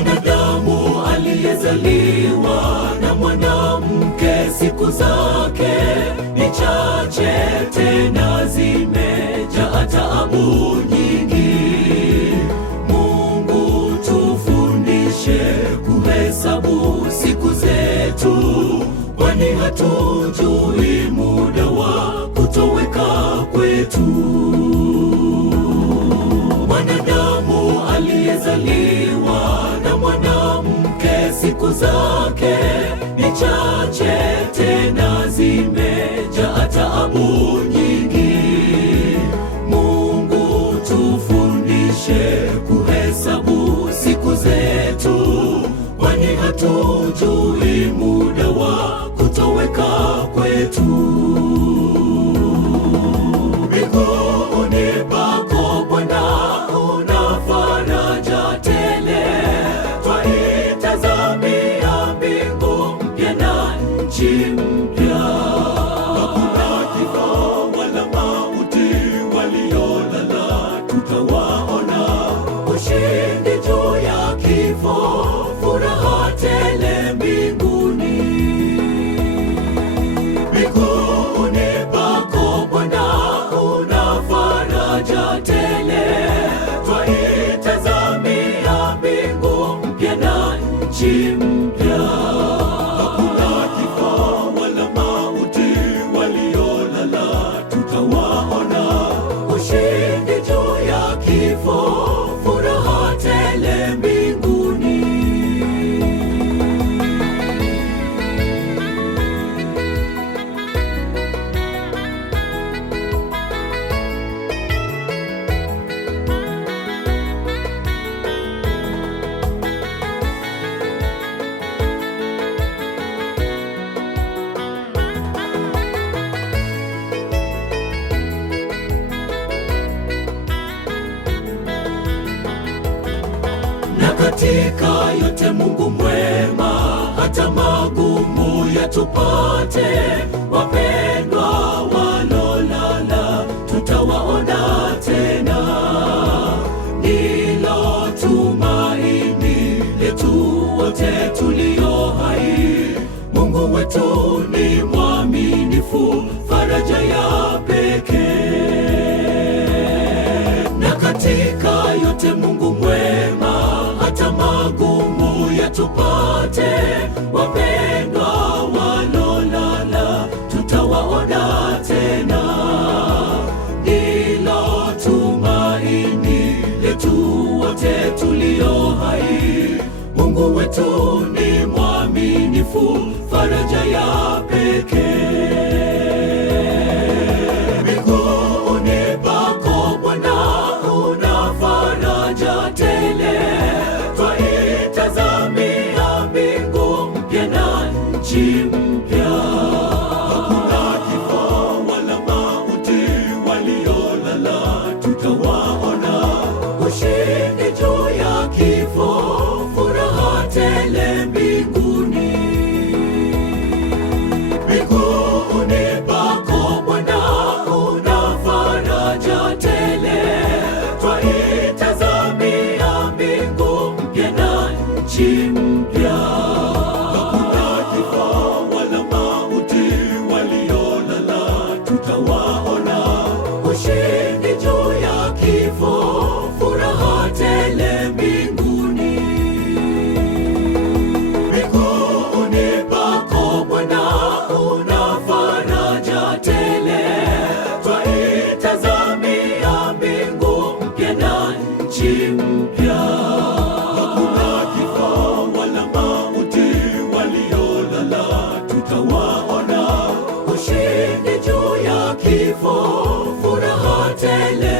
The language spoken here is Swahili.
Mwanadamu aliyezaliwa na mwanamke, siku zake ni chache, tena zimejaa taabu nyingi. Mungu, tufundishe kuhesabu siku zetu, kwani hatujui muda wa kutoweka kwetu. Mwanadamu aliyezaliwa na mwanamke, siku zake ni chache, tena zimejaa taabu nyingi. Mungu, tufundishe kuhesabu siku zetu, kwani hatujui muda wa kutoweka kwetu. Miguuni pako Bwana una faraja tele, twaitazamia mbingu mpya na nchi mpya. Hakuna kifo wala mauti, waliolala tutawaona. Ushindi juu ya kifo, furaha tele mbinguni. Miguuni pako Bwana una faraja tele, twaitazamia mbingu mpya na nchi mpya. Hakuna kifo wala mauti, waliolala tutawaona. Ushindi juu ya kifo, furaha tele mbinguni. Na katika yote Mungu mwema, hata magumu yatupate. Wapendwa walolala tutawaona tena, ndilo tumaini letu wote tulio hai. Mungu wetu ni mwaminifu, faraja ya pekee. Na katika yote Mungu mwema, hata magumu yatupate. Wapendwa walolala tutawaona tena, ndilo tumaini letu wote tulio hai. Mungu wetu ni mwaminifu, faraja ya pekee. Miguuni pako Bwana una faraja tele, twaitazamia mbingu mpya na nchi mpya. Hakuna kifo wala mauti, waliolala tutawaona. Ushindi juu ya kifo, furaha tele mbinguni. Miguuni pako Bwana una faraja tele, twaitazamia mbingu mpya na nchi mpya. Hakuna kifo wala mauti, waliolala tutawaona. Ushindi juu ya kifo, furaha tele mbinguni. Miguuni pako Bwana una faraja tele, twaitazamia mbingu mpya na nchi mpya. Hakuna kifo wala mauti, waliolala tutawaona. Ushindi juu ya kifo, furaha tele